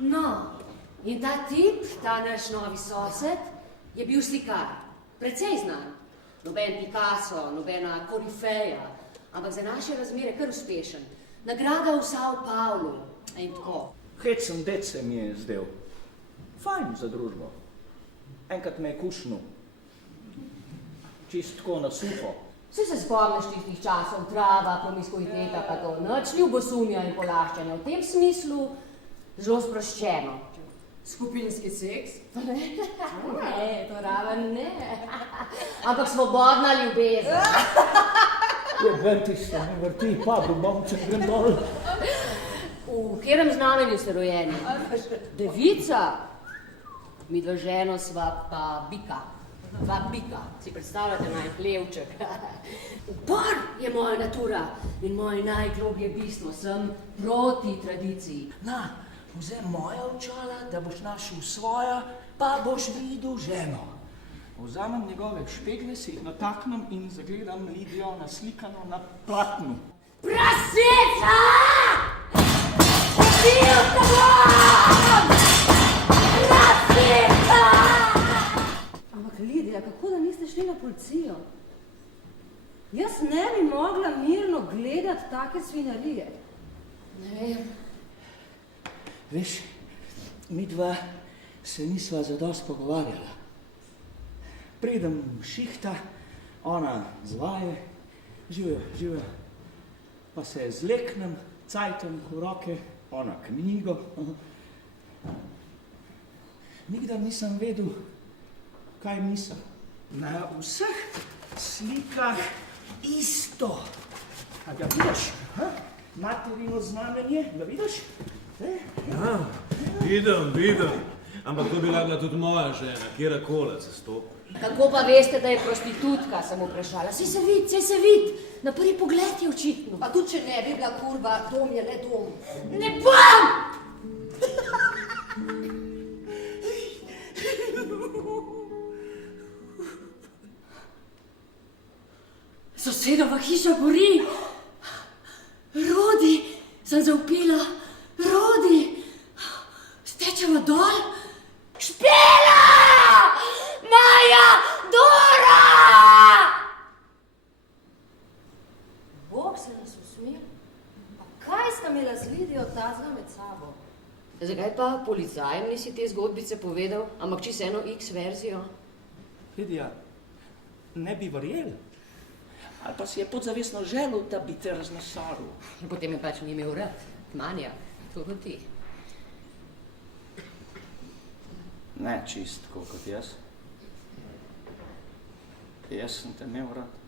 No, in ta tip, ta naš novi sosed, je bil slikar, precej znan. Noben Picasso, nobena korifeja, ampak za naše razmere kar uspešen. Nagrada v Sao Paulo in tako. Hecen dec se mi je zdel. Fajn za družbo. Enkrat me je kušnil. Čist tako na suho. Vsi se spomniš tistih časov, trava, promiskuiteta, pa to nič ljubosumja in polaščanja. V tem smislu zelo sproščeno. Skupinski seks? Ne, to raven ne. Ampak svobodna ljubezen. Je vrti se, ne vrti, padu bom, če grem dol. V katerem znamenju ste rojeni? Devica. Midva z ženo sva pa bika. Dva bika. Si predstavljate naj hlevček. Upor je moja natura in moje najgloblje bistvo. Sem proti tradiciji. Na, vzem moja očala, da boš našel svoja, pa boš videl ženo. Vzamem njegove špegle, si jih nataknem in zagledam Lidijo naslikano na platnu. Prasica! Ubil te bom! Prasica! Ampak Lidija, kako da niste šli na policijo? Jaz ne bi mogla mirno gledati take svinjarije. Ne vem. Veš, midva se nisva zadost pogovarjala. Pridem šihta, ona zvaje, živijo, pa se zleknem, cajtem v roke, ona knjigo. Nikdar nisem vedel, kaj mislim. Na vseh slikah isto. A ga vidiš? Materino znamenje, ga vidiš? Ja, vidim. Ampak to bi bila tudi moja žena, kjera kola se stopi. Kako pa veste, da je prostitutka, sem vprašala. Saj se vidi, na prvi pogled je očitno. Pa tudi, če ne bi bila kurva, dom je le dom. Ne bom! Sosedova hiša gori. Rodi, sem zavpila. Rodi, stečeva dol. Špela! Maja! Dora! Bog se nas usmil. Pa kaj sta imela z Lidijo tazga med sabo? Zakaj pa policajem nisi te zgodbice povedal, ampak čisto eno X verzijo? Lidija, ne bi verjel. Ali pa si je podzavestno želel, da bi te raznesaril. Potem je pač ni imel rad. Manja, to kot ti. Ne čist, kot jaz. Jaz sem te imel rad.